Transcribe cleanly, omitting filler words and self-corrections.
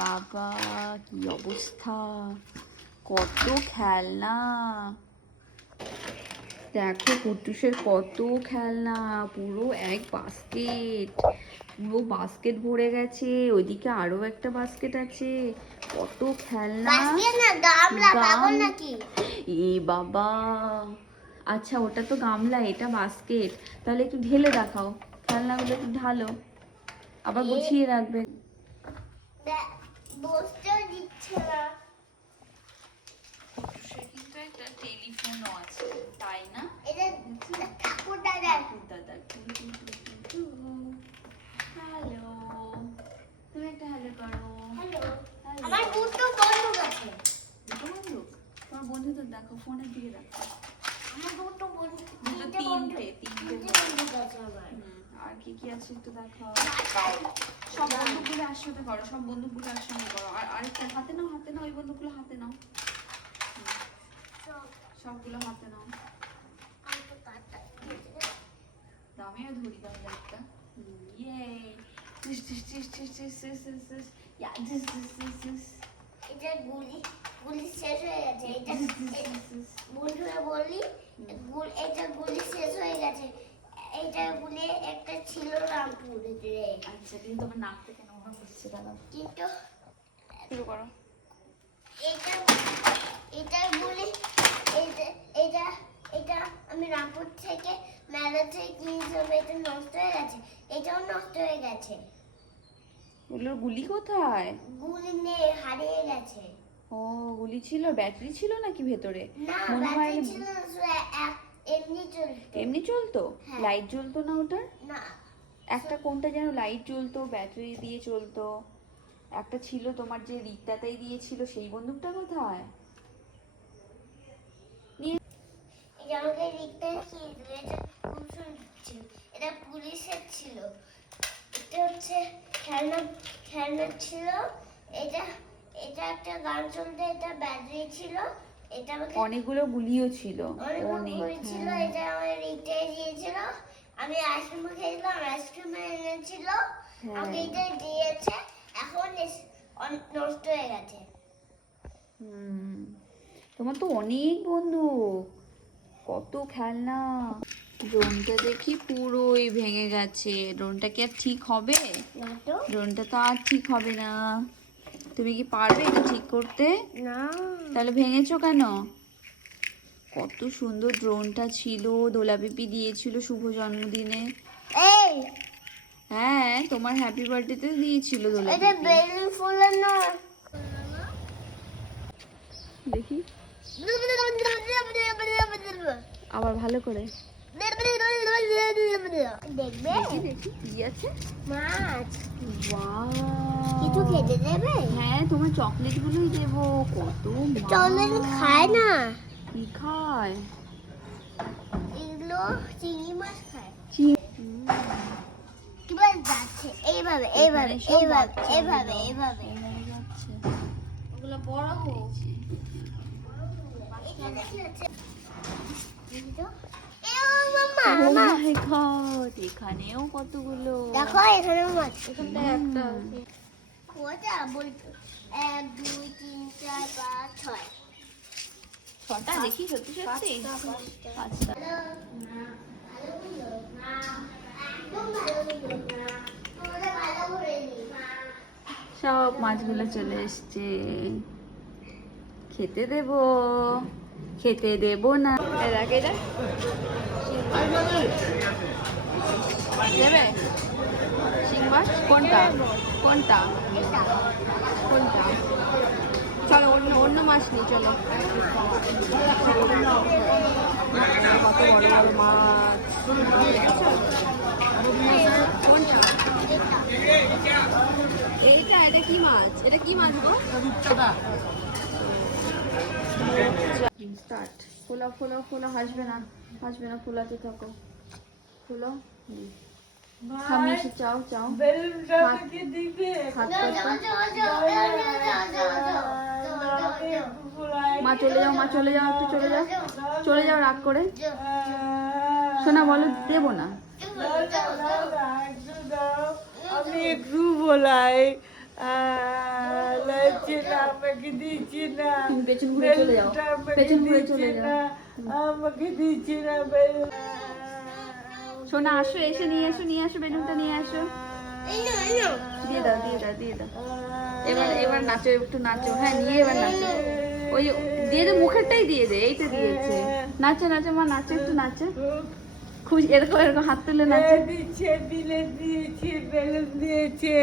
বাবা কি অবস্থা, কত খেলনা। দেখো কুটুসের কত খেলনা, পুরো এক বাস্কেট, পুরো বাস্কেট ভরে গেছে। ওইদিকে আরো একটা বাস্কেট আছে, কত খেলনা। এ বাবা, আচ্ছা ওটা তো গামলা, এটা বাস্কেট। তাহলে একটু ঢেলে দেখাও, খেলনাগুলো একটু ঢালো, আবার গুছিয়ে রাখবে। কিন্তু একটা টেলিফোনও আছে, তাই না? ঠাকুর দাদা, হ্যালো, তুমি একটা হ্যালো করো। আমার দুটো বন্ধু আছে। দুটো বন্ধু? তোমার বন্ধুদের দেখো, ফোনের দিকে দেখো। আমার দুটো বন্ধু, তিনটে বন্ধু আছে আমার। আর কি কি আছে একটু দেখাও। সব বন্দুকগুলো একসাথে করো, সব বন্দুকগুলো একসঙ্গে করো। আর আরেকটা হাতে নাও, হাতে নাও, ওই বন্দুকগুলো হাতে নাও, সবগুলো হাতে নাও। আমিও ধরি তাহলে একটা। ইয়ে, এটা গুলি শেষ হয়ে গেছে। এটা বন্ধুরা বলি এটা গুলি শেষ হয়ে গেছে। এটা গুলি একটা ছিল রামপুরে। আচ্ছা, কিন্তু তোমার নাক থেকে নোংরা পড়ছে, দাদা। কিন্তু শুরু করো। এটা এটা গুলি এটা এটা আমি রামপুর থেকে মেলা থেকে কিনেছিলাম। এটা নষ্ট হয়ে গেছে, এটাও নষ্ট হয়ে গেছে। ওগুলোর গুলি কোথায়? গুলি নেই, হারিয়ে গেছে। ও, গুলি ছিল, ব্যাটারি ছিল নাকি ভেতরে? না, মনে হয় ব্যাটারি ছিল না, এমনি চলতো। এমনি চলতো? হ্যাঁ। লাইট জ্বলতো না ওটার? না, একটা কোনটা যেন লাইট জ্বলতো, ব্যাটারি দিয়ে চলতো। একটা ছিল তোমার যে রিক্তাতেই দিয়েছিল, সেই বন্দুকটা কোথায়? এটা আমাকে লিখতে দিয়েছিল। এটা খুব সুন্দর ছিল, এটা পুলিশের ছিল। এটা হচ্ছে খেলনা ছিল। এটা এটা একটা গান চলতো, এটা ব্যাটারি ছিল। এটা আমাকে অনেকগুলো গুলিও ছিল, অনেক গুলি ছিল। এটা আমার লিখতে দিয়েছিল। আমি আইসক্রিম খেয়েছিলাম, আইসক্রিম এনেছিল, আমাকে এটা দিয়েছে। এখন নষ্ট হয়ে গেছে। তোমার তো অনেক বন্ধু, কত খেলনা। ড্রোনটা দেখি পুরোই ভেঙে গেছে। ড্রোনটা কি আর ঠিক হবে? ড্রোনটা তো আর ঠিক হবে না। তুমি কি পারবে এটা ঠিক করতে? না। তাহলে ভেঙেছো কেন? কত সুন্দর ড্রোনটা ছিল, দোলাপিপি দিয়েছিল শুভ জন্মদিনে। এই, হ্যাঁ, তোমার হ্যাপি বার্থডেতে দিয়েছিল এটা দোলাপিপি। বেলুন ফুলের না। দেখি আবার ভালো করে দেখবে, দেখি কি আছে। মাছ ওয়াও, কিছু খেতে দেবে? হ্যাঁ, তোমার চকলেট গুলোই দেবো। কত চকলেট খায় না, কি খায়? এগুলো চিংড়ি মাছ খায়। কিভাবে যাচ্ছে? এইভাবে এইভাবে এইভাবে এইভাবে এইভাবে যাচ্ছে। ওগুলো বড় হয়েছে। এখানে কি হচ্ছে? Oh my God, এখানেও কতগুলো। দেখো এখানে মাছ, এখানটা একটা আছে। কটা বলতো? 1 2 3 4 5 6। ছটা দেখি, সত্যি সত্যি পাঁচটা। সব মাছগুলো চলে এসছে, খেতে দেব, খেতে দেব না। দেবে শিং মাছ কোনটা? কোনটা কোনটা? চলো অন্য মাছ নিই, চলো। কত বড় বড় মাছ। কোনটা? এটা কি মাছ? এটা কি মাছ গো? স্টার্ট। খোলো খোলো খোলো, হাসবে না, হাসবে না, খোলাতে থাকো, খোলো। আমি এসে চাও চাও মা চলে যাও, মা চলে যাও, একটু চলে যাও, চলে যাও রাগ করে। শোনা বলো, দেবো না। আমি একটু বলাই দিচ্ছে না, আমাকে দিচ্ছে না, তুমি পেছন ঘুরে চলে যাও, বেলুনটা আমাকে পেছন ঘুরে দিচ্ছে চলে না, যাও। আমাকে দিচ্ছে না বেলুন। সোনা আসো, এসে নিয়ে আসো বেলুনটা নিয়ে আসো। এই নাও, এই নাও। দিয়ে দাও দিয়ে দাও। এবার নাচো, একটু নাচো, হ্যাঁ নিয়ে এবার নাচো। ওই দিয়ে দে, মুখেরটাই দিয়ে দে, এইটা দিয়েছে। নাচো নাচো মা, নাচো একটু নাচো, খুশি এরকম এরকম হাত তুলে নাচো। দিচ্ছে, দিলে দিয়েছে, বেলুন দিয়েছে।